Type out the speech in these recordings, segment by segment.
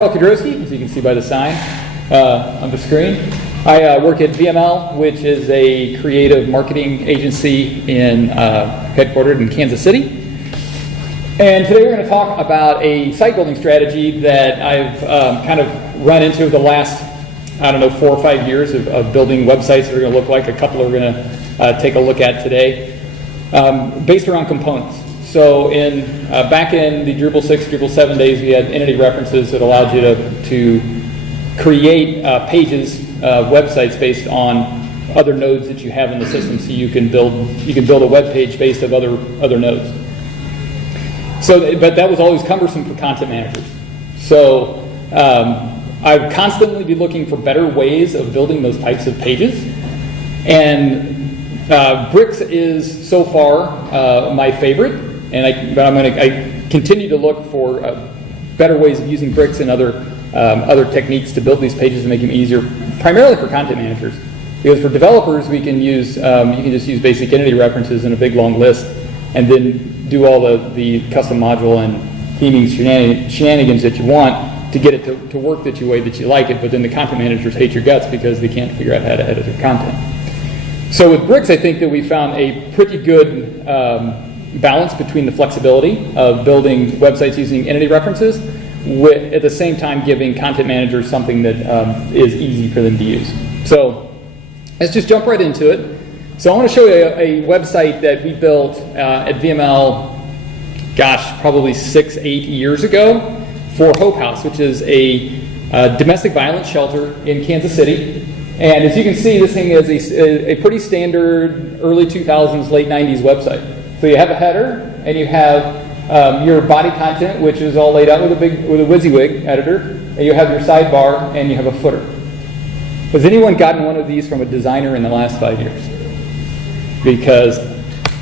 Karl Kedrovsky, as you can see by the sign on the screen. I work at VML, which is a creative marketing agency headquartered in Kansas City. And today we're going to talk about a site building strategy that I've kind of run into the last, 4 or 5 years of building websites that are going to look like. A couple are going to take a look at today, based around components. So back in the Drupal 6, Drupal 7 days, we had entity references that allowed you to create pages, websites based on other nodes that you have in the system. So you can build a web page based on other nodes. So, but that was always cumbersome for content managers. So I would constantly be looking for better ways of building those types of pages. And Bricks is so far my favorite. And I continue to look for better ways of using Bricks and other techniques to build these pages and make them easier, primarily for content managers. Because for developers, we can use you can just use basic entity references in a big long list, and then do all the custom module and theming shenanigans that you want to get it to work the way that you like it. But then the content managers hate your guts because they can't figure out how to edit their content. So with Bricks, I think that we found a pretty good balance between the flexibility of building websites using entity references, with at the same time giving content managers something that is easy for them to use. So let's just jump right into it. So I want to show you a website that we built at VML, probably 6-8 years ago for Hope House, which is a domestic violence shelter in Kansas City. And as you can see, this thing is a pretty standard early 2000s, late 90s website. So you have a header, and you have your body content, which is all laid out with a WYSIWYG editor, and you have your sidebar, and you have a footer. Has anyone gotten one of these from a designer in the last 5 years? Because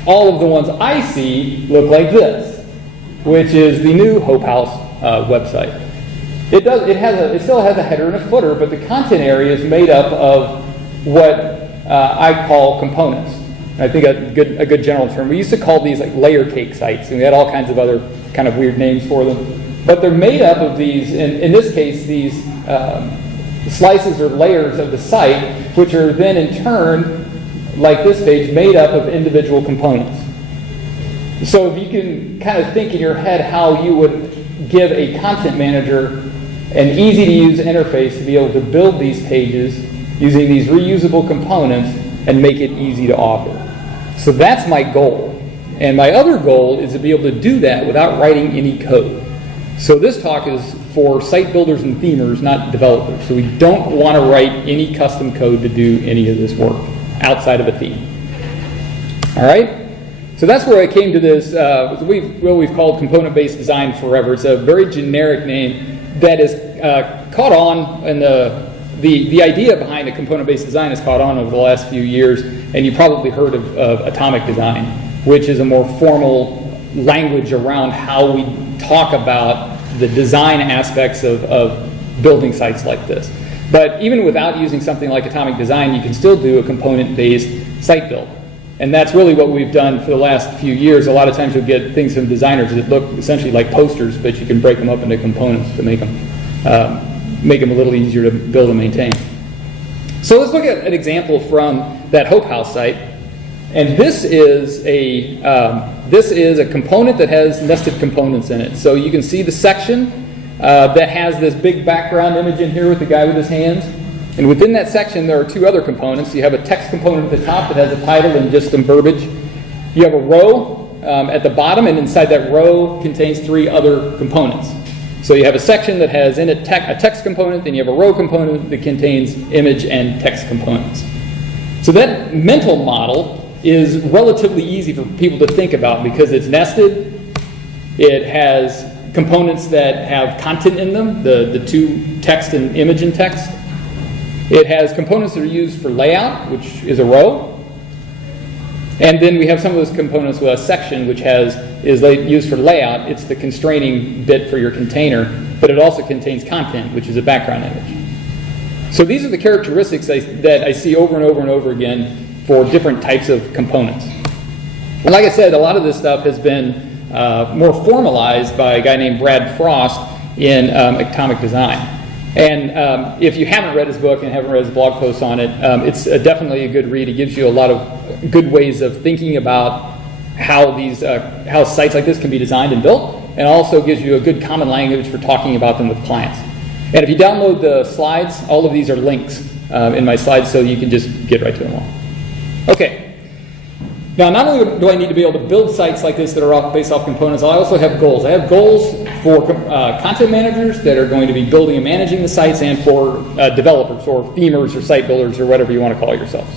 all of the ones I see look like this, which is the new Hope House website. It still has a header and a footer, but the content area is made up of what I call components. I think a good general term. We used to call these like layer cake sites, and we had all kinds of other kind of weird names for them. But they're made up of these, in this case, these slices or layers of the site, which are then in turn, like this page, made up of individual components. So if you can kind of think in your head how you would give a content manager an easy-to-use interface to be able to build these pages using these reusable components and make it easy to author. So that's my goal. And my other goal is to be able to do that without writing any code. So this talk is for site builders and themers, not developers. So we don't want to write any custom code to do any of this work outside of a theme. All right? So that's where I came to this, what we've called component-based design forever. It's a very generic name that is caught on, and the idea behind a component-based design has caught on over the last few years, and you probably heard of atomic design, which is a more formal language around how we talk about the design aspects of building sites like this. But even without using something like atomic design, you can still do a component-based site build. And that's really what we've done for the last few years. A lot of times you'll get things from designers that look essentially like posters, but you can break them up into components to make them a little easier to build and maintain. So let's look at an example from that Hope House site. And this is a component that has nested components in it. So you can see the section that has this big background image in here with the guy with his hands. And within that section, there are two other components. You have a text component at the top that has a title and just some verbiage. You have a row at the bottom, and inside that row contains 3 other components. So you have a section that has in it a text component, then you have a row component that contains image and text components. So that mental model is relatively easy for people to think about because it's nested. It has components that have content in them, the two text and image and text. It has components that are used for layout, which is a row. And then we have some of those components with a section, which is used for layout. It's the constraining bit for your container, but it also contains content, which is a background image. So these are the characteristics that I see over and over and over again for different types of components. And like I said, a lot of this stuff has been more formalized by a guy named Brad Frost in atomic design. And if you haven't read his book and haven't read his blog posts on it, it's definitely a good read. It gives you a lot of good ways of thinking about how how sites like this can be designed and built, and also gives you a good common language for talking about them with clients. And if you download the slides, all of these are links in my slides, so you can just get right to them all. Okay. Now, not only do I need to be able to build sites like this that are based off components, I also have goals. I have goals for content managers that are going to be building and managing the sites, and for developers or themers or site builders or whatever you want to call yourselves.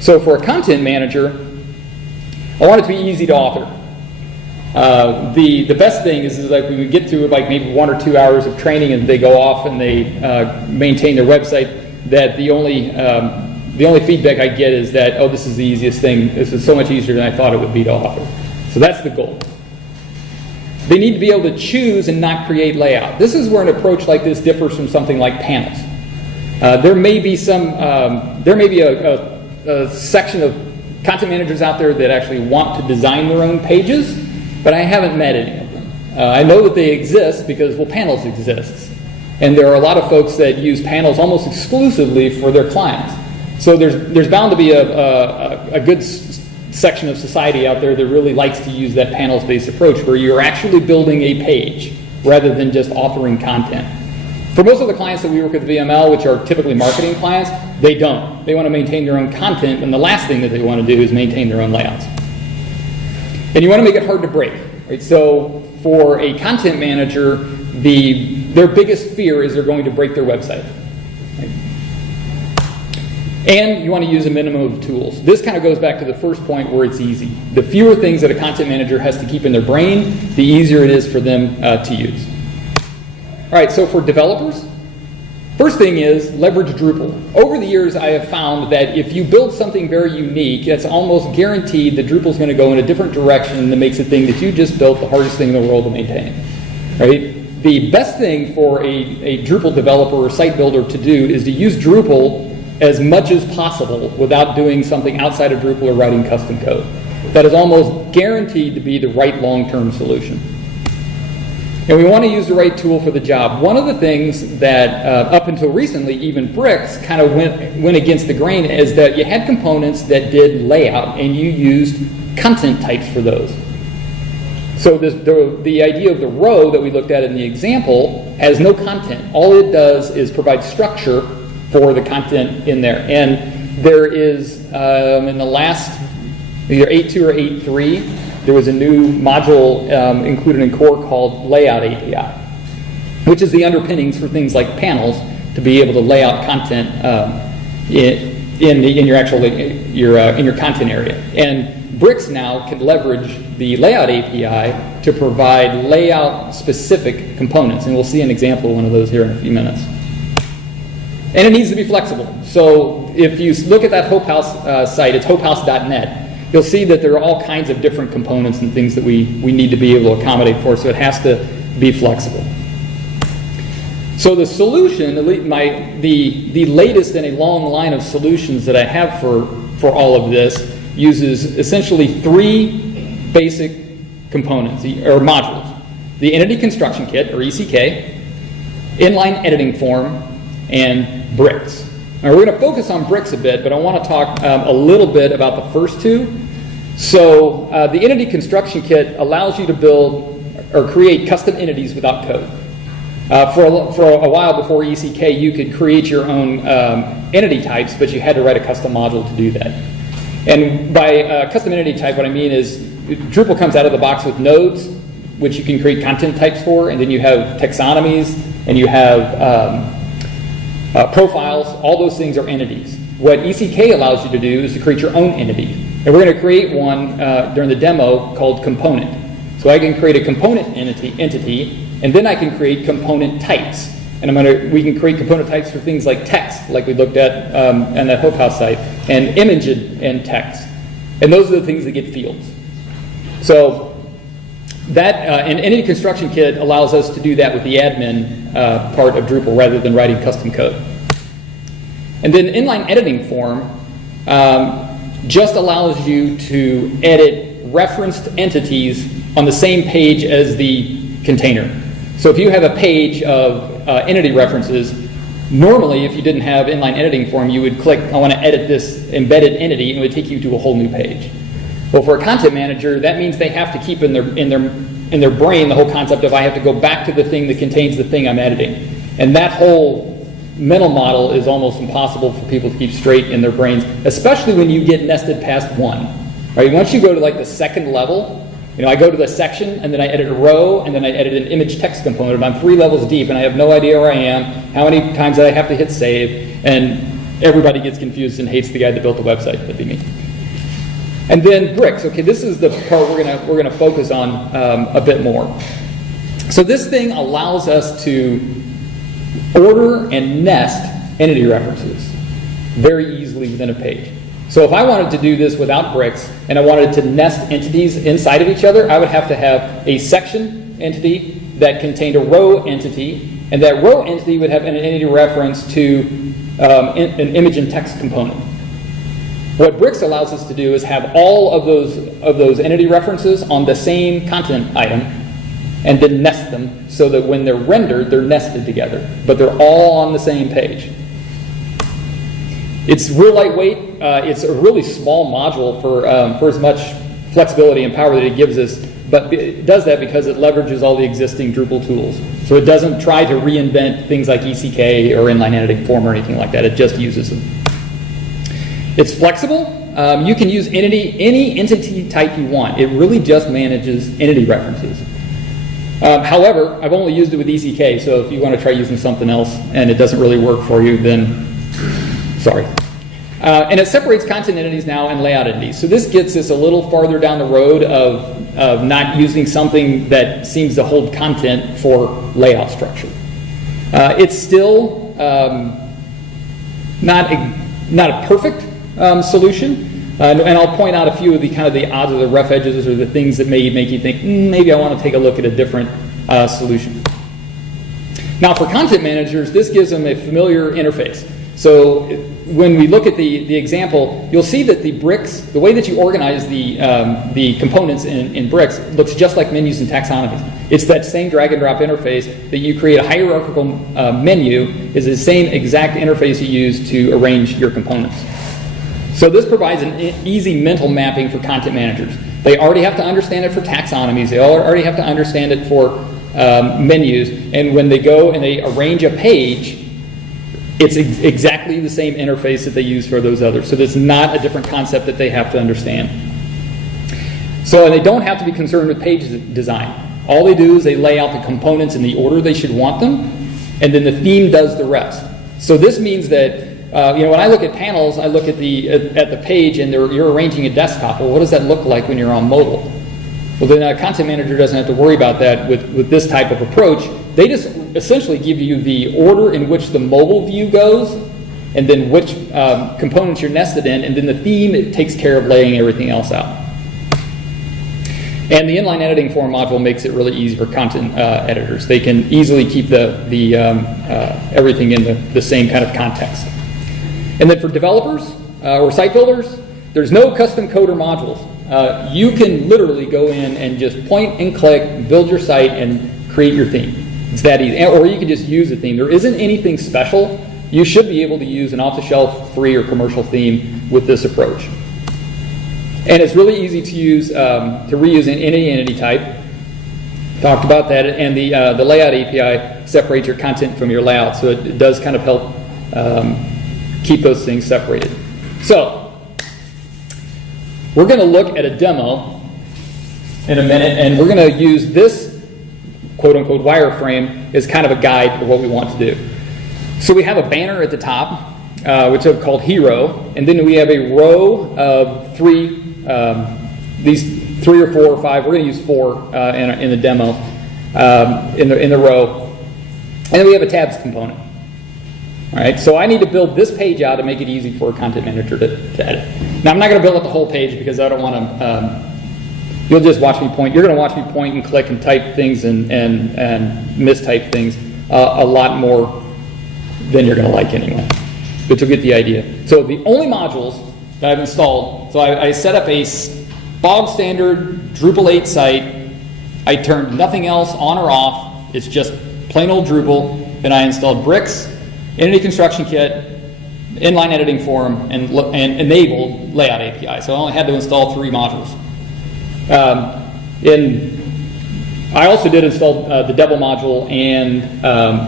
So for a content manager, I want it to be easy to author. The best thing is like when we get through like maybe 1 or 2 hours of training and they go off and they maintain their website, that the only feedback I get is that, oh, this is the easiest thing. This is so much easier than I thought it would be to author. So that's the goal. They need to be able to choose and not create layout. This is where an approach like this differs from something like panels. There may be a section of content managers out there that actually want to design their own pages, but I haven't met any of them. I know that they exist because, well, panels exists. And there are a lot of folks that use panels almost exclusively for their clients. So there's bound to be a good section of society out there that really likes to use that panels-based approach where you're actually building a page rather than just authoring content. For most of the clients that we work with VML, which are typically marketing clients, they don't. They want to maintain their own content, and the last thing that they want to do is maintain their own layouts. And you want to make it hard to break. Right? So for a content manager, their biggest fear is they're going to break their website. Right? And you want to use a minimum of tools. This kind of goes back to the first point where it's easy. The fewer things that a content manager has to keep in their brain, the easier it is for them to use. All right, so for developers, first thing is leverage Drupal. Over the years, I have found that if you build something very unique, it's almost guaranteed that Drupal is going to go in a different direction that makes the thing that you just built the hardest thing in the world to maintain. Right? The best thing for a Drupal developer or site builder to do is to use Drupal as much as possible without doing something outside of Drupal or writing custom code. That is almost guaranteed to be the right long-term solution. And we want to use the right tool for the job. One of the things that, up until recently, even Bricks kind of went against the grain is that you had components that did layout, and you used content types for those. So the idea of the row that we looked at in the example has no content. All it does is provide structure for the content in there. And there is, in the last, either 8.2 or 8.3, there was a new module included in core called Layout API, which is the underpinnings for things like panels to be able to lay out content in your content area. And Bricks now can leverage the Layout API to provide layout-specific components, and we'll see an example of one of those here in a few minutes. And it needs to be flexible. So if you look at that Hope House site, it's hopehouse.net. You'll see that there are all kinds of different components and things that we need to be able to accommodate for, so it has to be flexible. So the solution, the latest in a long line of solutions that I have for all of this uses essentially 3 basic components, or modules. The Entity Construction Kit, or ECK, Inline Editing Form, and Bricks. Now, we're going to focus on Bricks a bit, but I want to talk a little bit about the first two. So the Entity Construction Kit allows you to build or create custom entities without code. For a while before ECK, you could create your own entity types, but you had to write a custom module to do that. And by custom entity type, what I mean is Drupal comes out of the box with nodes, which you can create content types for, and then you have taxonomies, and you have profiles. All those things are entities. What ECK allows you to do is to create your own entity. And we're going to create one during the demo called component. So I can create a component entity, and then I can create component types. And we can create component types for things like text, like we looked at on that Hope House site, and image and text. And those are the things that get fields. So that an Entity Construction Kit allows us to do that with the admin part of Drupal rather than writing custom code. And then Inline Editing Form just allows you to edit referenced entities on the same page as the container. So if you have a page of entity references, normally if you didn't have inline editing for them, you would click, I want to edit this embedded entity, and it would take you to a whole new page. Well, for a content manager, that means they have to keep in their brain the whole concept of I have to go back to the thing that contains the thing I'm editing. And that whole mental model is almost impossible for people to keep straight in their brains, especially when you get nested past one. Right? Once you go to like the second level, I go to the section, and then I edit a row, and then I edit an image text component. I'm 3 levels deep, and I have no idea where I am, how many times that I have to hit save, and everybody gets confused and hates the guy that built the website. That'd be me. And then bricks. Okay, this is the part we're gonna focus on a bit more. So this thing allows us to order and nest entity references very easily within a page. So if I wanted to do this without bricks and I wanted to nest entities inside of each other, I would have to have a section entity that contained a row entity, and that row entity would have an entity reference to an image and text component. What bricks allows us to do is have all of those entity references on the same content item and then nest them so that when they're rendered, they're nested together, but they're all on the same page. It's real lightweight. It's a really small module for as much flexibility and power that it gives us, but it does that because it leverages all the existing Drupal tools. So it doesn't try to reinvent things like ECK or inline editing form or anything like that. It just uses them. It's flexible. You can use any entity type you want. It really just manages entity references. However, I've only used it with ECK, so if you want to try using something else and it doesn't really work for you, then sorry. And it separates content entities now and layout entities. So this gets us a little farther down the road of not using something that seems to hold content for layout structure. It's still not a perfect solution, and I'll point out a few of the kind of the odds or the rough edges or the things that may make you think, maybe I want to take a look at a different solution. Now for content managers, this gives them a familiar interface. So when we look at the example, you'll see that the bricks, the way that you organize the components in bricks looks just like menus and taxonomies. It's that same drag and drop interface that you create a hierarchical menu is the same exact interface you use to arrange your components. So this provides an easy mental mapping for content managers. They already have to understand it for taxonomies. They already have to understand it for menus. And when they go and they arrange a page, it's exactly the same interface that they use for those others. So there's not a different concept that they have to understand. So and they don't have to be concerned with page design. All they do is they lay out the components in the order they should want them, and then the theme does the rest. So this means that when I look at panels, I look at the page and you're arranging a desktop. Well, what does that look like when you're on mobile? Well, then a content manager doesn't have to worry about that with this type of approach. They just essentially give you the order in which the mobile view goes, and then which components you're nested in, and then the theme, it takes care of laying everything else out. And the inline editing form module makes it really easy for content editors. They can easily keep everything in the same kind of context. And then for developers or site builders, there's no custom code or modules. You can literally go in and just point and click, build your site, and create your theme. It's that easy. Or you can just use a theme. There isn't anything special. You should be able to use an off-the-shelf free or commercial theme with this approach. And it's really easy to use, to reuse in any entity type. Talked about that. And the layout API separates your content from your layout. So it does kind of help keep those things separated. So we're going to look at a demo in a minute, and we're going to use this quote-unquote wireframe as kind of a guide for what we want to do. So we have a banner at the top, which is called Hero, and then we have a row of these 3 or 4 or 5. We're going to use 4 in the demo in the row, and then we have a tabs component. All right, so I need to build this page out to make it easy for a content manager to edit. Now I'm not going to build up the whole page because I don't want to. You'll just watch me point. You're going to watch me point and click and type things and mistype things a lot more than you're going to like anyway. But you'll get the idea. So the only modules that I've installed. So I set up a bog standard Drupal 8 site. I turned nothing else on or off. It's just plain old Drupal, and I installed Bricks, Entity Construction Kit, inline editing form, and enabled Layout API. So I only had to install 3 modules. I also did install the Devil module and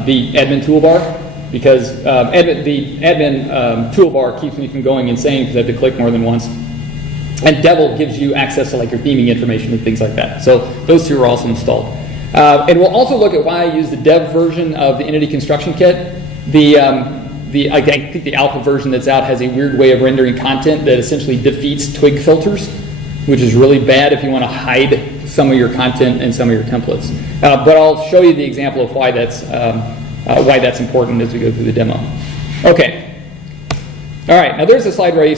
the admin toolbar, because the admin toolbar keeps me from going insane because I have to click more than once. And Devil gives you access to like your theming information and things like that. So those 2 are also installed. And we'll also look at why I use the dev version of the Entity Construction Kit. I think the alpha version that's out has a weird way of rendering content that essentially defeats twig filters, which is really bad if you want to hide some of your content and some of your templates. But I'll show you the example of why that's important as we go through the demo. Okay. All right. Now there's a slide where I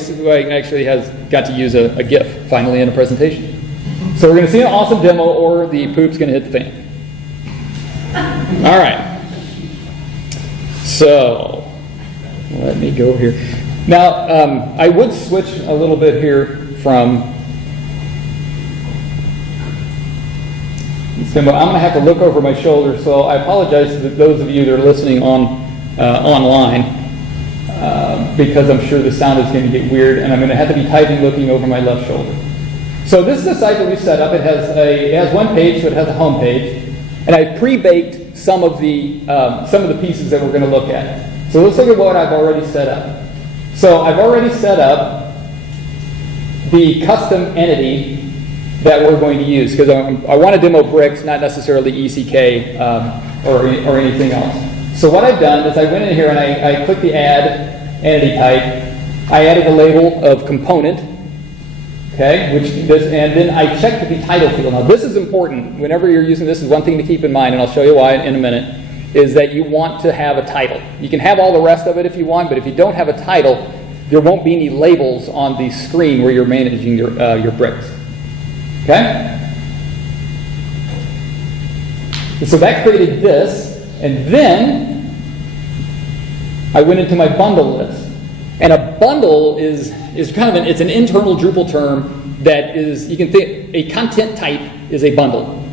actually got to use a GIF finally in a presentation. So we're going to see an awesome demo, or the poop's going to hit the fan. All right. So let me go here. Now I would switch a little bit here from. I'm going to have to look over my shoulder, so I apologize to those of you that are listening online, because I'm sure the sound is going to get weird, and I'm going to have to be typing looking over my left shoulder. So this is the site that we set up. It has one page, so it has a home page, and I've pre-baked some of the pieces that we're going to look at. So let's look at what I've already set up. So I've already set up the custom entity that we're going to use, because I want to demo Bricks, not necessarily ECK or anything else. So what I've done is I went in here and I clicked the Add Entity Type. I added a label of component, okay, and then I checked the title field. Now this is important. Whenever you're using this, is one thing to keep in mind, and I'll show you why in a minute, is that you want to have a title. You can have all the rest of it if you want, but if you don't have a title, there won't be any labels on the screen where you're managing your bricks. Okay? So that created this, and then I went into my bundle list. And a bundle is kind of it's an internal Drupal term that is, you can think, a content type is a bundle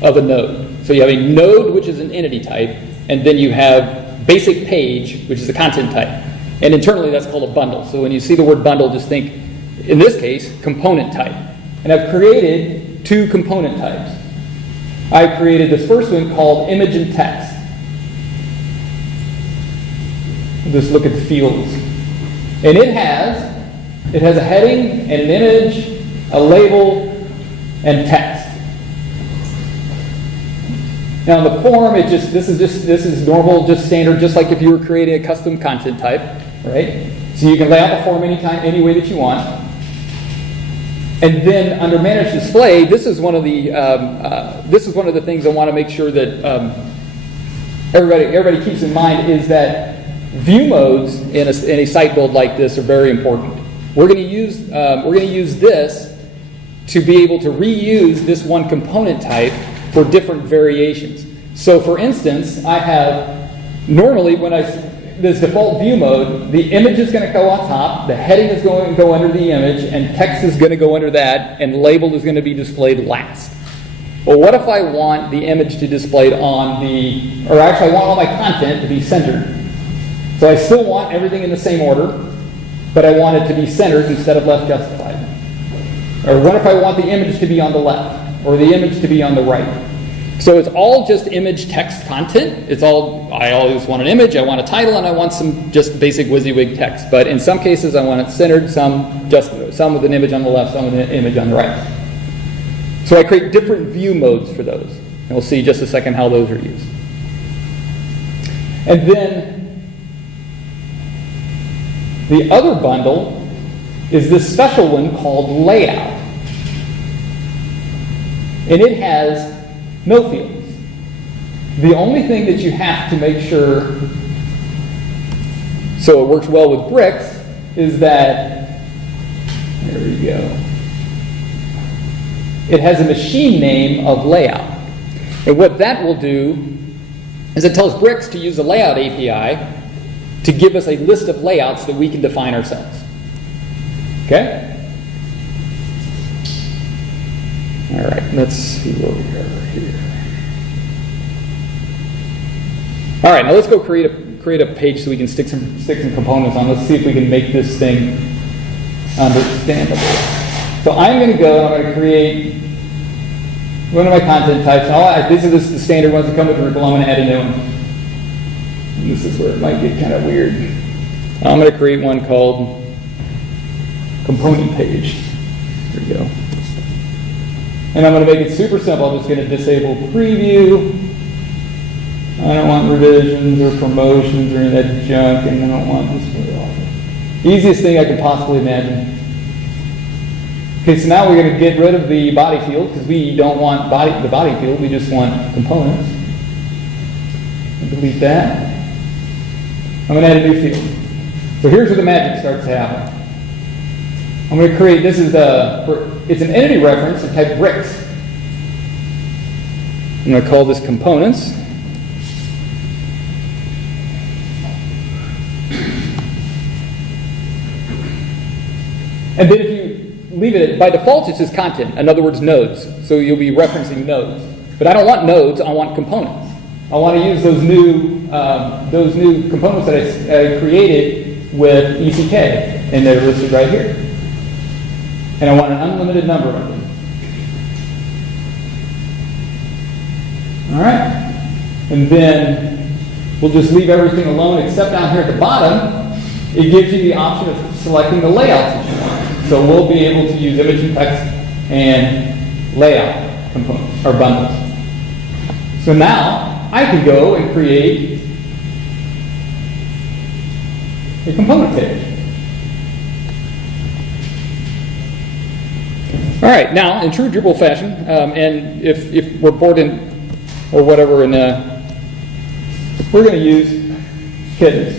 of a node. So you have a node, which is an entity type, and then you have basic page, which is a content type. And internally that's called a bundle. So when you see the word bundle, just think, in this case, component type. And I've created 2 component types. I created this first one called image and text. Just look at the fields. And it has a heading and an image, a label, and text. Now in the form, this is normal, just standard, just like if you were creating a custom content type, right? So you can lay out the form any way that you want. And then under Manage Display, this is one of the things I want to make sure that everybody keeps in mind, is that view modes in a site build like this are very important. We're going to use this to be able to reuse this one component type for different variations. So for instance, I have normally this default view mode, the image is going to go on top, the heading is going to go under the image, and text is going to go under that, and label is going to be displayed last. Well, what if I want the image to display or actually I want all my content to be centered. So I still want everything in the same order, but I want it to be centered instead of left justified. Or what if I want the image to be on the left, or the image to be on the right? So it's all just image text content. I always want an image, I want a title, and I want some just basic WYSIWYG text. But in some cases I want it centered, some with an image on the left, some with an image on the right. So I create different view modes for those. And we'll see in just a second how those are used. And then the other bundle is this special one called Layout. And it has no fields. The only thing that you have to make sure, so it works well with Bricks, is that, there we go, it has a machine name of Layout. And what that will do is it tells Bricks to use the Layout API to give us a list of layouts that we can define ourselves. Okay? All right, let's see where we are here. All right, now let's go create a page so we can stick some components on. Let's see if we can make this thing understandable. So I'm going to go and I'm going to create one of my content types. These are the standard ones that come with Drupal. I'm going to add a new one. And this is where it might get kind of weird. I'm going to create one called component page. There we go. And I'm going to make it super simple. I'm just going to disable preview. I don't want revisions or promotions or any of that junk, and I don't want display offer. Easiest thing I could possibly imagine. Okay, so now we're going to get rid of the body field because we don't want the body field. We just want components. And delete that. I'm going to add a new field. So here's where the magic starts to happen. I'm going to create, it's an entity reference of type bricks. I'm going to call this components. And then if you leave it, by default it's just content, in other words nodes. So you'll be referencing nodes. But I don't want nodes, I want components. I want to use those new components that I created with ECK, and they're listed right here. And I want an unlimited number of them. All right. And then we'll just leave everything alone except down here at the bottom, it gives you the option of selecting the layouts that you want. So we'll be able to use image and text and layout components or bundles. So now I can go and create a component page. All right, now in true Drupal fashion, and if we're bored in or whatever, we're going to use kittens.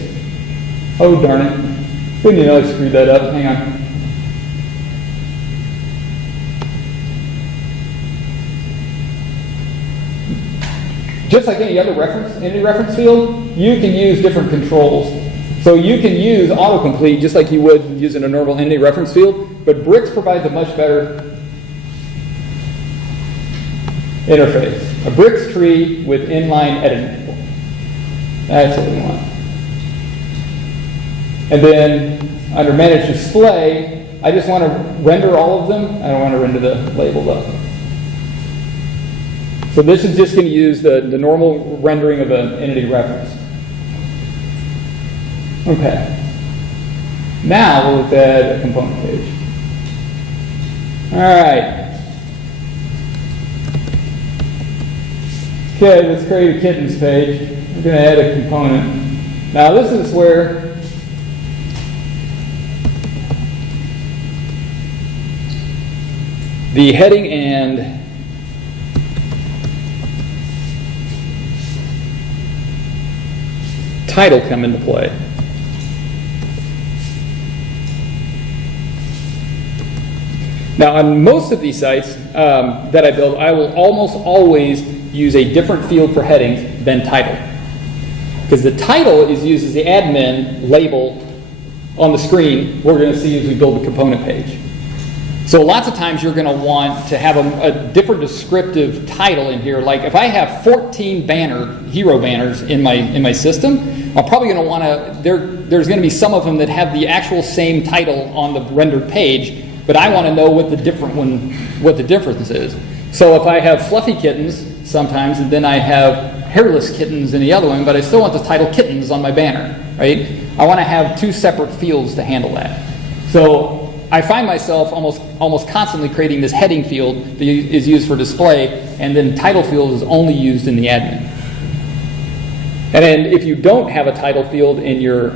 Oh darn it! Didn't you know I screwed that up? Hang on. Just like any other entity reference field, you can use different controls. So you can use autocomplete just like you would using a normal entity reference field, but Bricks provides a much better interface. A Bricks tree with inline editing. That's what we want. And then under Manage Display, I just want to render all of them. I don't want to render the label though. So this is just going to use the normal rendering of an entity reference. Okay. Now we'll add a component page. All right. Okay, let's create a kittens page. I'm going to add a component. Now this is where the heading and title come into play. Now on most of these sites that I build, I will almost always use a different field for headings than title. Because the title is used as the admin label on the screen we're going to see as we build the component page. So lots of times you're going to want to have a different descriptive title in here. Like if I have 14 hero banners in my system, I'm probably going to want to, there's going to be some of them that have the actual same title on the rendered page, but I want to know what the difference is. So if I have fluffy kittens sometimes, and then I have hairless kittens in the other one, but I still want the title kittens on my banner, right? I want to have two separate fields to handle that. So I find myself almost constantly creating this heading field that is used for display, and then title field is only used in the admin. And then if you don't have a title field in your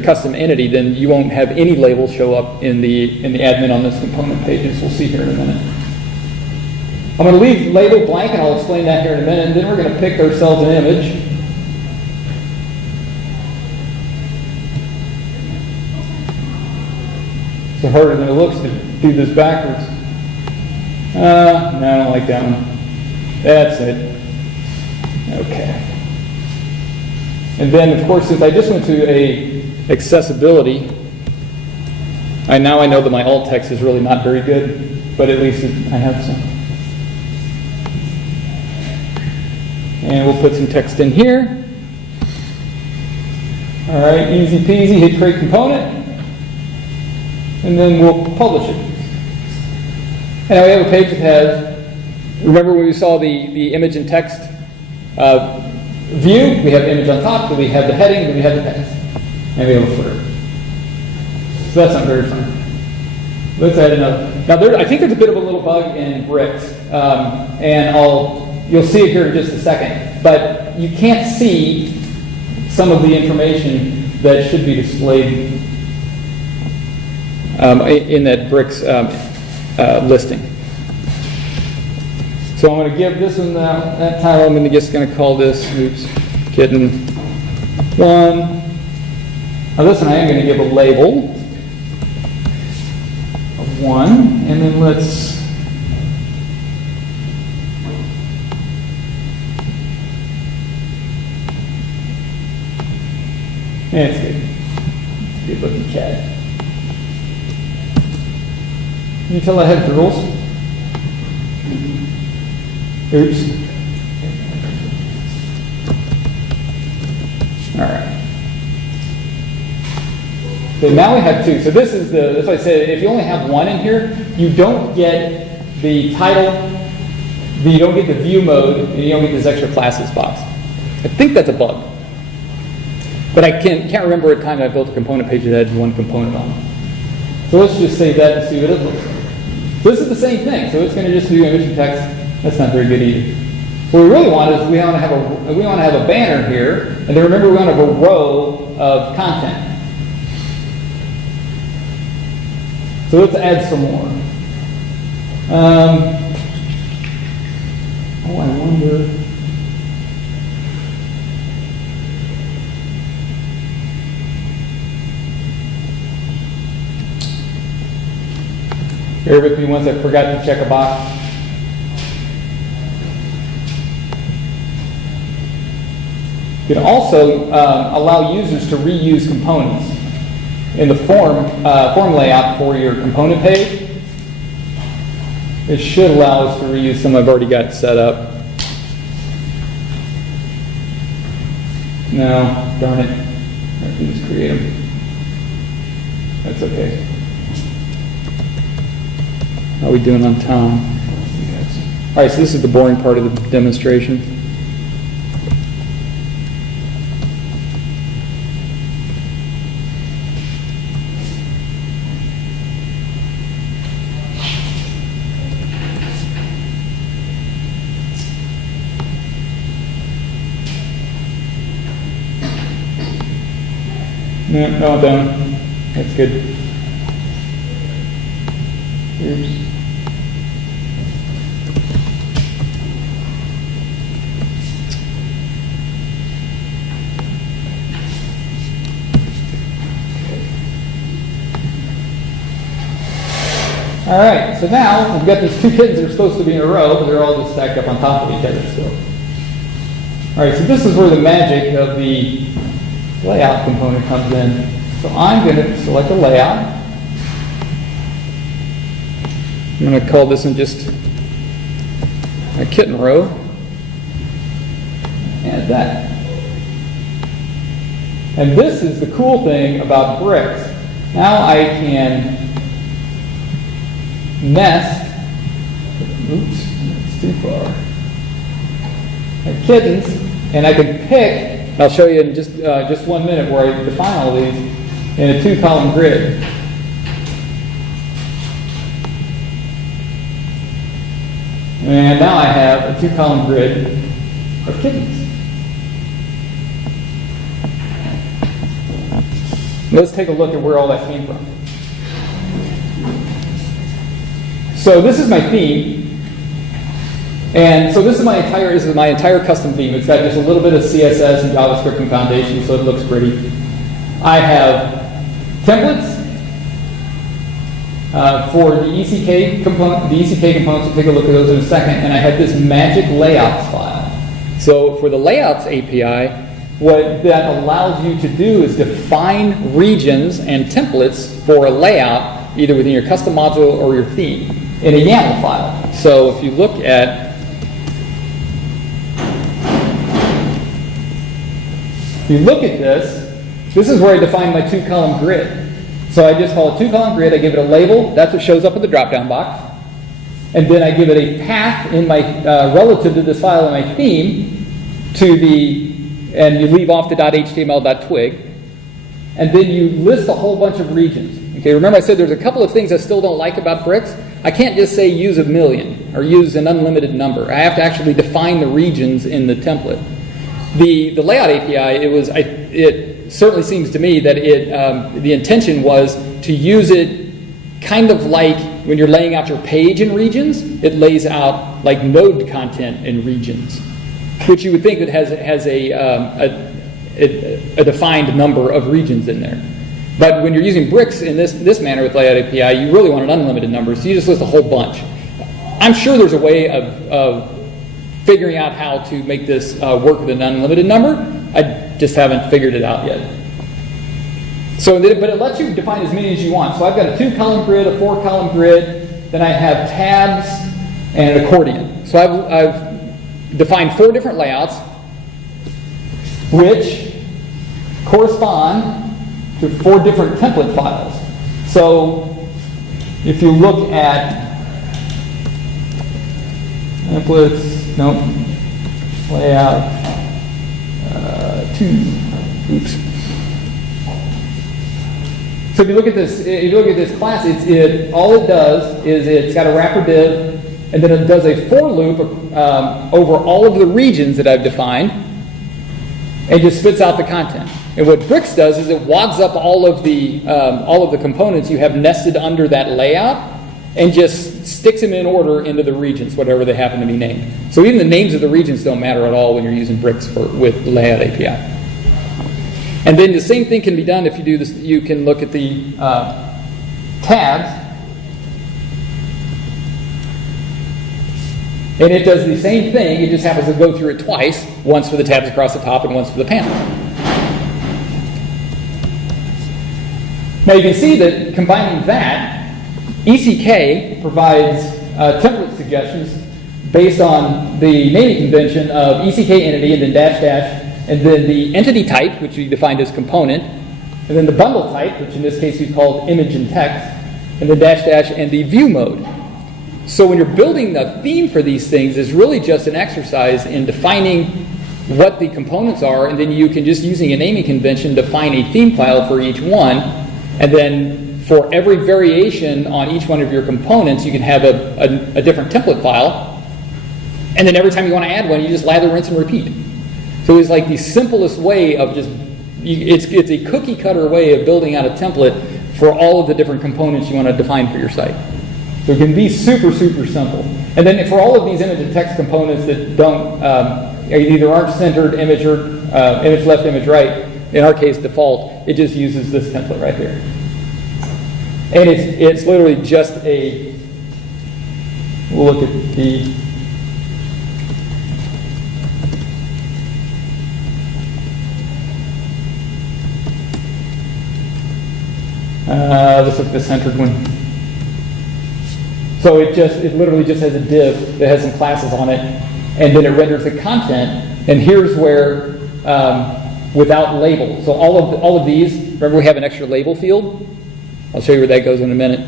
custom entity, then you won't have any labels show up in the admin on this component page, as we'll see here in a minute. I'm going to leave label blank, and I'll explain that here in a minute, and then we're going to pick ourselves an image. It's harder than it looks to do this backwards. No, I don't like that one. That's it. Okay. And then, of course, since I just went to a accessibility, now I know that my alt text is really not very good, but at least I have some. And we'll put some text in here. All right, easy peasy, hit create component, and then we'll publish it. And now we have a page that has, remember when we saw the image and text view? We have image on top, then we have the heading, then we have the text. And we have a footer. So that's not very fun. Let's add another. Now, I think there's a bit of a little bug in Bricks, and you'll see it here in just a second. But you can't see some of the information that should be displayed in that Bricks listing. So I'm going to give this one that title. I'm just going to call this, kitten 1. Now this one I am going to give a label of 1, and then let's it's good. It's a good looking cat. Can you tell I have girls? Oops. All right. So now we have 2. So that's why I said if you only have 1 in here, you don't get the title, you don't get the view mode, and you don't get this extra classes box. I think that's a bug. But I can't remember a time I built a component page that had 1 component on it. So let's just save that and see what it looks like. So this is the same thing. So it's going to just do image and text. That's not very good either. What we really want is we want to have a banner here, and then remember we want to have a row of content. So let's add some more. I wonder. Bear with me once I forgot to check a box. You can also allow users to reuse components in the form layout for your component page. It should allow us to reuse some I've already got set up. No, darn it. I can just create them. That's okay. How are we doing on time? All right, so this is the boring part of the demonstration. No, don't. That's good. Oops. All right, so now we've got these 2 kittens that are supposed to be in a row, but they're all just stacked up on top of each other still. All right, so this is where the magic of the layout component comes in. So I'm going to select a layout. I'm going to call this one just a kitten row. Add that. And this is the cool thing about Bricks. Now I can nest, oops, that's too far, kittens, and I can pick, I'll show you in just 1 minute where I define all these in a 2-column grid. And now I have a 2-column grid of kittens. Let's take a look at where all that came from. So this is my theme, and so this is my entire custom theme. It's got just a little bit of CSS and JavaScript and Foundation, so it looks pretty. I have templates for the ECK component. The ECK components, we'll take a look at those in a second. And I have this magic layouts file. So for the layouts API, what that allows you to do is define regions and templates for a layout, either within your custom module or your theme, in a YAML file. So if you look at this, This is where I define my 2-column grid. So I just call it 2-column grid, I give it a label, that's what shows up in the drop-down box. And then I give it a path in my, relative to this file in my theme, and you leave off the .html, .twig, and then you list a whole bunch of regions. Okay, remember I said there's a couple of things I still don't like about bricks. I can't just say use 1,000,000 or use an unlimited number. I have to actually define the regions in the template. The layout API, it certainly seems to me that the intention was to use it kind of like when you're laying out your page in regions, it lays out like node content in regions, which you would think it has a defined number of regions in there. But when you're using bricks in this manner with layout API, you really want an unlimited number, so you just list a whole bunch. I'm sure there's a way of figuring out how to make this work with an unlimited number. I just haven't figured it out yet. So, but it lets you define as many as you want. So I've got a 2-column grid, a 4-column grid, then I have tabs and an accordion. So I've defined 4 different layouts, which correspond to 4 different template files. So if you look at templates, no, layout 2, oops. So if you look at this class, all it does is it's got a wrapper div, and then it does a for loop over all of the regions that I've defined, and just spits out the content. And what Bricks does is it wads up all of the components you have nested under that layout, and just sticks them in order into the regions, whatever they happen to be named. So even the names of the regions don't matter at all when you're using Bricks with the layout API. And then the same thing can be done if you do this. You can look at the tabs, and it does the same thing. It just happens to go through it twice, once for the tabs across the top and once for the panel. Now you can see that combining that, ECK provides template suggestions based on the naming convention of ECK entity and then --, and then the entity type, which we defined as component, and then the bundle type, which in this case we called image and text, and the --, and the view mode. So when you're building the theme for these things, it's really just an exercise in defining what the components are, and then you can just, using a naming convention, define a theme file for each one, and then for every variation on each one of your components, you can have a different template file, and then every time you want to add one, you just lather, rinse, and repeat. So it's like the simplest way of just, it's a cookie cutter way of building out a template for all of the different components you want to define for your site. So it can be super, super simple. And then for all of these image and text components that don't, either aren't centered, image left, image right, in our case default, it just uses this template right here. And it's literally just we'll look at the, let's look at the centered one. So it literally just has a div that has some classes on it, and then it renders the content. And here's where, without label. So all of these, remember we have an extra label field? I'll show you where that goes in a minute.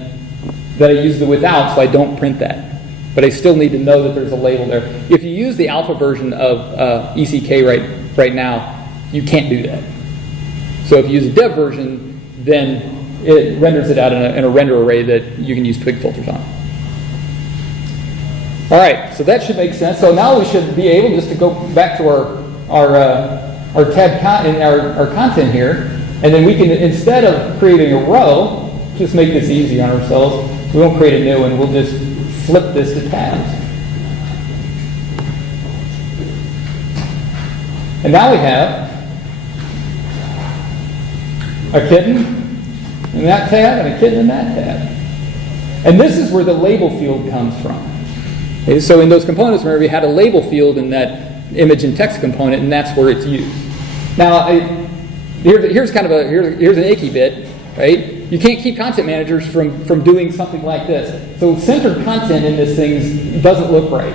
That I use the without, so I don't print that. But I still need to know that there's a label there. If you use the alpha version of ECK right now, you can't do that. So if you use a dev version, then it renders it out in a render array that you can use twig filters on. All right, so that should make sense. So now we should be able just to go back to our tab in our content here, and then we can, instead of creating a row, just make this easy on ourselves. We won't create a new one. We'll just flip this to tabs. And now we have a kitten in that tab and a kitten in that tab. And this is where the label field comes from. Okay, so in those components, remember we had a label field in that image and text component, and that's where it's used. Now, here's an icky bit, right? You can't keep content managers from doing something like this. So centered content in this thing doesn't look right.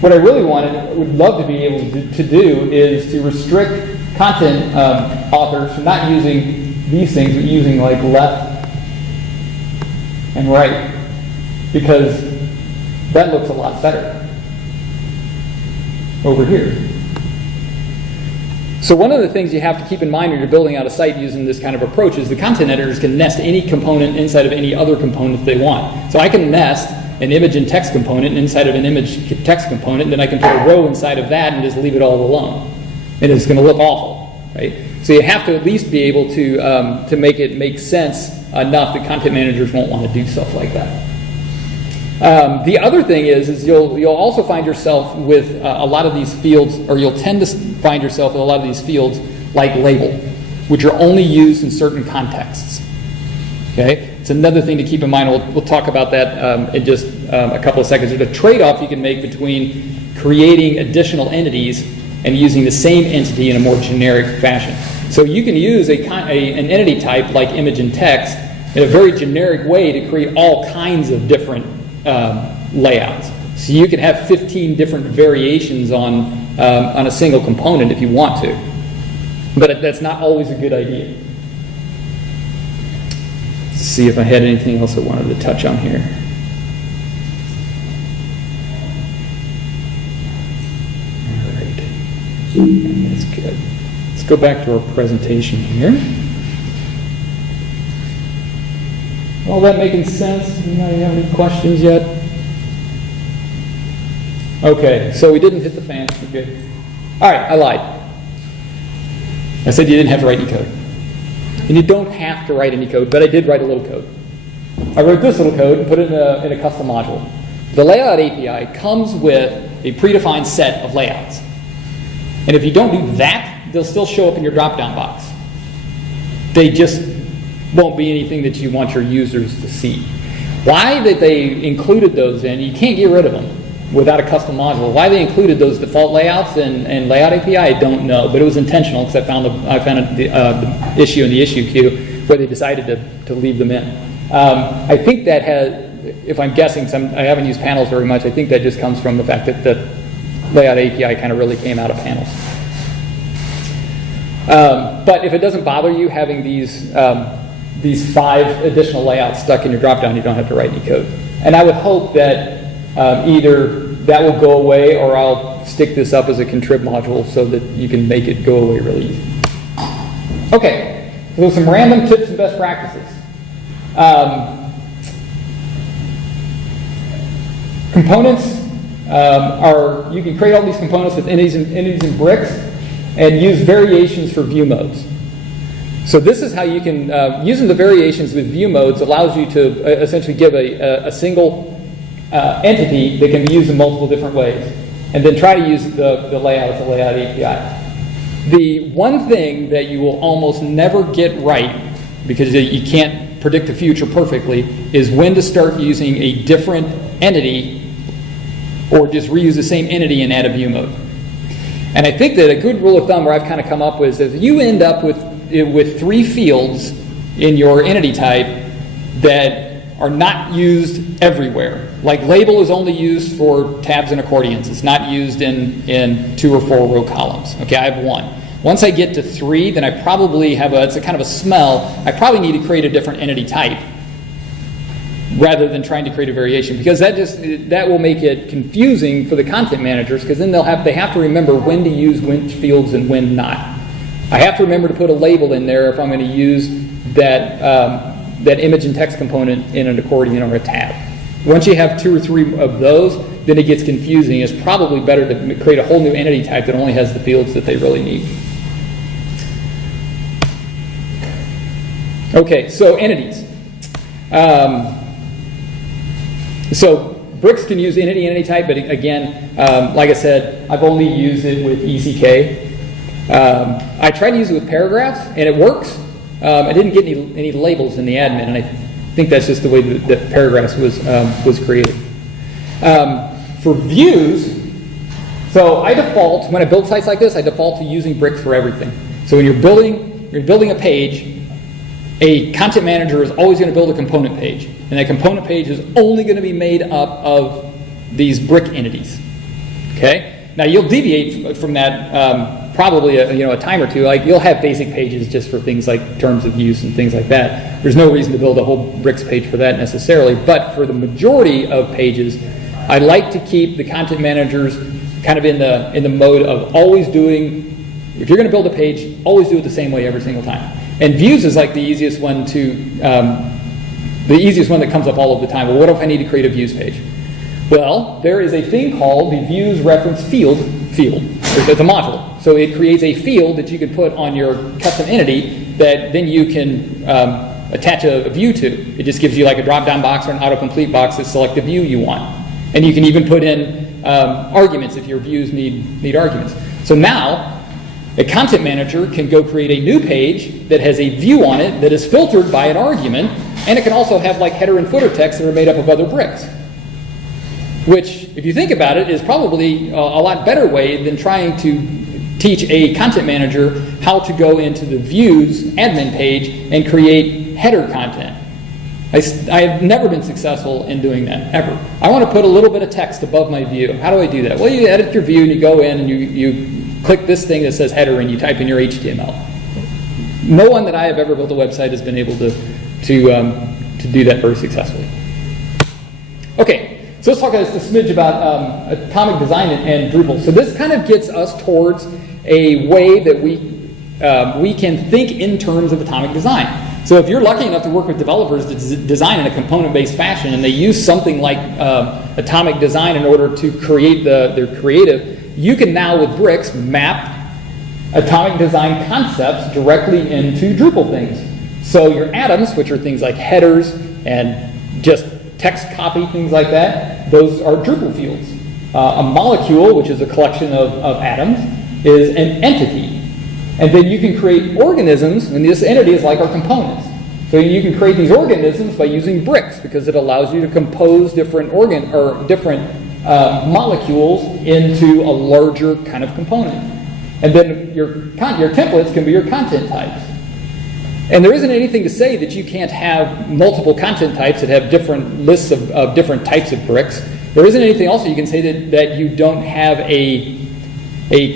What I really would love to be able to do is to restrict content authors from not using these things, but using like left and right, because that looks a lot better over here. So one of the things you have to keep in mind when you're building out a site using this kind of approach is the content editors can nest any component inside of any other component they want. So I can nest an image and text component inside of an image text component, and then I can put a row inside of that and just leave it all alone. And it's going to look awful, right? So you have to at least be able to make it make sense enough that content managers won't want to do stuff like that. The other thing is you'll also find yourself with a lot of these fields, or you'll tend to find yourself with a lot of these fields like label, which are only used in certain contexts. Okay, it's another thing to keep in mind. We'll talk about that in just a couple of seconds. There's a trade-off you can make between creating additional entities and using the same entity in a more generic fashion. So you can use an entity type like image and text in a very generic way to create all kinds of different layouts. So you can have 15 different variations on a single component if you want to. But that's not always a good idea. Let's see if I had anything else I wanted to touch on here. All right. That's good. Let's go back to our presentation here. All that making sense? Anybody have any questions yet? Okay, so we didn't hit the fan. We're good. All right, I lied. I said you didn't have to write any code. And you don't have to write any code, but I did write a little code. I wrote this little code and put it in a custom module. The layout API comes with a predefined set of layouts. And if you don't do that, they'll still show up in your drop-down box. They just won't be anything that you want your users to see. Why that they included those in, you can't get rid of them without a custom module. Why they included those default layouts and layout API, I don't know, but it was intentional because I found the issue in the issue queue where they decided to leave them in. I think that has, if I'm guessing, I haven't used panels very much, I think that just comes from the fact that the layout API kind of really came out of panels. But if it doesn't bother you having these 5 additional layouts stuck in your dropdown, you don't have to write any code. And I would hope that either that will go away or I'll stick this up as a contrib module so that you can make it go away really easy. Okay, so some random tips and best practices. Components you can create all these components with entities and bricks and use variations for view modes. So this is how you can, using the variations with view modes allows you to essentially give a single entity that can be used in multiple different ways, and then try to use the layout as a layout API. The one thing that you will almost never get right, because you can't predict the future perfectly, is when to start using a different entity or just reuse the same entity and add a view mode. And I think that a good rule of thumb where I've kind of come up with is if you end up with 3 fields in your entity type that are not used everywhere. Like label is only used for tabs and accordions. It's not used in 2 or 4 row columns. Okay, I have 1. Once I get to 3, then I probably have it's a kind of a smell. I probably need to create a different entity type rather than trying to create a variation, because that will make it confusing for the content managers, because then they have to remember when to use which fields and when not. I have to remember to put a label in there if I'm going to use that image and text component in an accordion or a tab. Once you have 2 or 3 of those, then it gets confusing. It's probably better to create a whole new entity type that only has the fields that they really need. Okay, so entities. So bricks can use entity type, but again, like I said, I've only used it with ECK. I tried to use it with paragraphs, and it works. I didn't get any labels in the admin, and I think that's just the way that paragraphs was created. For views, so I default, when I build sites like this, I default to using bricks for everything. So when you're building a page, a content manager is always going to build a component page, and that component page is only going to be made up of these brick entities. Okay? Now you'll deviate from that probably a time or two. Like you'll have basic pages just for things like terms of use and things like that. There's no reason to build a whole bricks page for that necessarily, but for the majority of pages, I like to keep the content managers kind of in the mode of always doing. If you're going to build a page, always do it the same way every single time. And views is like the easiest one that comes up all of the time. Well, what if I need to create a views page? Well, there is a thing called the views reference field. It's a module. So it creates a field that you can put on your custom entity that then you can attach a view to. It just gives you like a drop-down box or an autocomplete box to select the view you want. And you can even put in arguments if your views need arguments. So now, a content manager can go create a new page that has a view on it that is filtered by an argument, and it can also have like header and footer text that are made up of other bricks. Which, if you think about it, is probably a lot better way than trying to teach a content manager how to go into the views admin page and create header content. I have never been successful in doing that, ever. I want to put a little bit of text above my view. How do I do that? Well, you edit your view and you go in and you click this thing that says header and you type in your HTML. No one that I have ever built a website has been able to do that very successfully. Okay, so let's talk a smidge about atomic design and Drupal. So this kind of gets us towards a way that we can think in terms of atomic design. So if you're lucky enough to work with developers to design in a component-based fashion and they use something like atomic design in order to create their creative, you can now with bricks map atomic design concepts directly into Drupal things. So your atoms, which are things like headers and just text copy, things like that, those are Drupal fields. A molecule, which is a collection of atoms, is an entity. And then you can create organisms, and this entity is like our components. So you can create these organisms by using bricks because it allows you to compose different molecules into a larger kind of component. And then your templates can be your content types. And there isn't anything to say that you can't have multiple content types that have different lists of different types of bricks. There isn't anything also you can say that you don't have a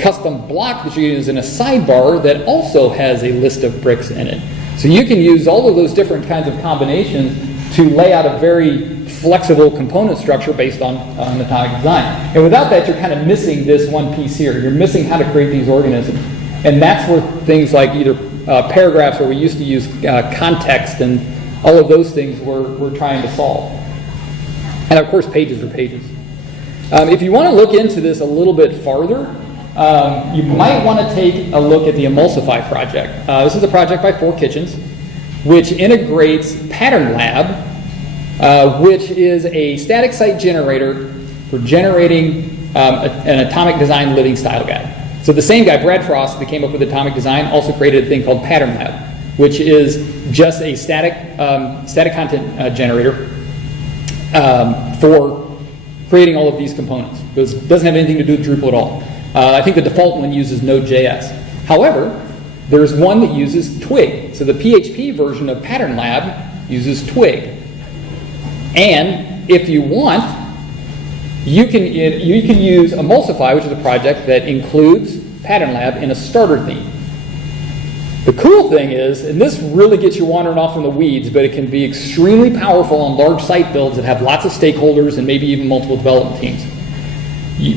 custom block that you use in a sidebar that also has a list of bricks in it. So you can use all of those different kinds of combinations to lay out a very flexible component structure based on atomic design. And without that, you're kind of missing this one piece here. You're missing how to create these organisms. And that's where things like either paragraphs, where we used to use context and all of those things we're trying to solve. And of course, pages are pages. If you want to look into this a little bit farther, you might want to take a look at the Emulsify project. This is a project by 4 Kitchens, which integrates Pattern Lab, which is a static site generator for generating an atomic design living style guide. So the same guy, Brad Frost, that came up with atomic design, also created a thing called Pattern Lab, which is just a static content generator for creating all of these components. It doesn't have anything to do with Drupal at all. I think the default one uses Node.js. However, there's one that uses Twig. So the PHP version of Pattern Lab uses Twig. And if you want, you can use Emulsify, which is a project that includes Pattern Lab in a starter theme. The cool thing is, and this really gets you wandering off in the weeds, but it can be extremely powerful on large site builds that have lots of stakeholders and maybe even multiple development teams.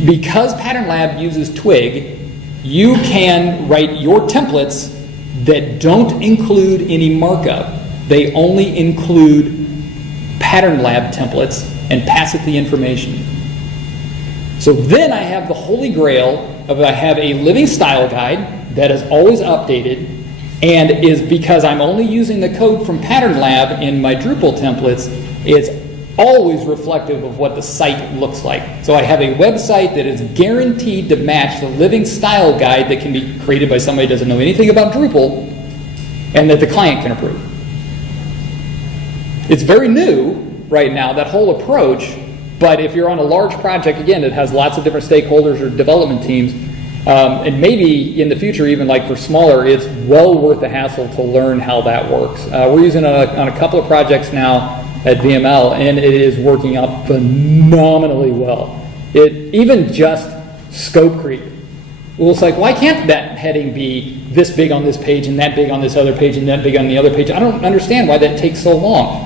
Because Pattern Lab uses Twig, you can write your templates that don't include any markup. They only include Pattern Lab templates and pass it the information. So then I have the holy grail of I have a living style guide that is always updated and is, because I'm only using the code from Pattern Lab in my Drupal templates, it's always reflective of what the site looks like. So I have a website that is guaranteed to match the living style guide that can be created by somebody who doesn't know anything about Drupal and that the client can approve. It's very new right now, that whole approach, but if you're on a large project, again, that has lots of different stakeholders or development teams, and maybe in the future, even like for smaller, it's well worth the hassle to learn how that works. We're using it on a couple of projects now at VML, and it is working out phenomenally well. Even just scope creep. Well, it's like, why can't that heading be this big on this page and that big on this other page and that big on the other page? I don't understand why that takes so long.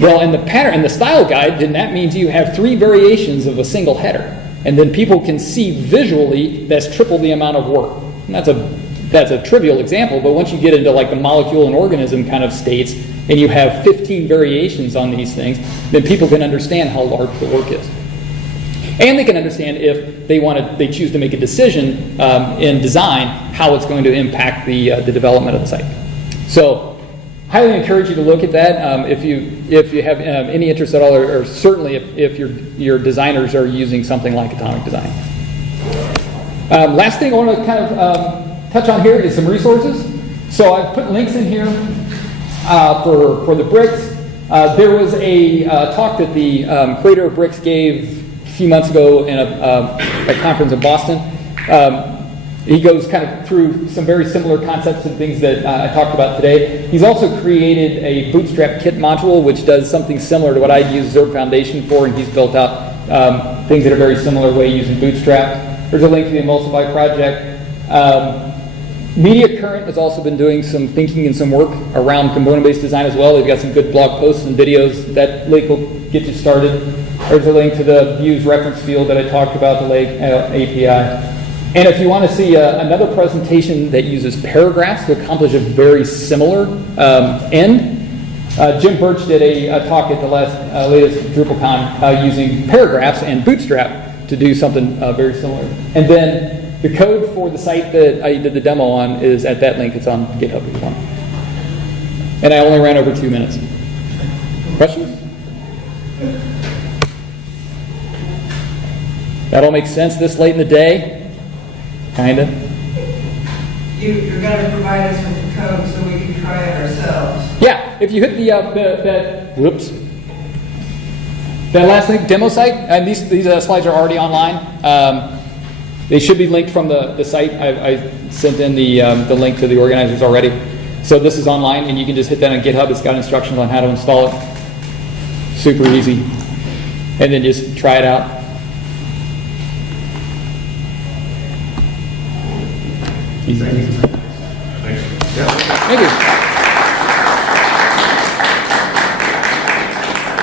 Well, in the pattern, in the style guide, then that means you have 3 variations of a single header. And then people can see visually that's triple the amount of work. And that's a trivial example, but once you get into like the molecule and organism kind of states, and you have 15 variations on these things, then people can understand how large the work is. And they can understand if they choose to make a decision in design, how it's going to impact the development of the site. So, highly encourage you to look at that if you have any interest at all, or certainly if your designers are using something like Atomic Design. Last thing I want to kind of touch on here is some resources. So I've put links in here for the bricks. There was a talk that the creator of bricks gave a few months ago in a conference in Boston. He goes kind of through some very similar concepts and things that I talked about today. He's also created a Bootstrap kit module, which does something similar to what I'd use Zurb Foundation for, and he's built out things in a very similar way using Bootstrap. There's a link to the Emulsify project. Media Current has also been doing some thinking and some work around component-based design as well. They've got some good blog posts and videos. That link will get you started. There's a link to the views reference field that I talked about, the API. And if you want to see another presentation that uses paragraphs to accomplish a very similar end, Jim Birch did a talk at the latest DrupalCon using paragraphs and Bootstrap to do something very similar. And then the code for the site that I did the demo on is at that link. It's on GitHub if you want. And I only ran over 2 minutes. Questions? That all makes sense this late in the day? Kinda. You're going to provide us with the code so we can try it ourselves. Yeah, if you hit that last link, demo site, and these slides are already online. They should be linked from the site. I sent in the link to the organizers already. So this is online, and you can just hit that on GitHub. It's got instructions on how to install it. Super easy. And then just try it out. Thank you.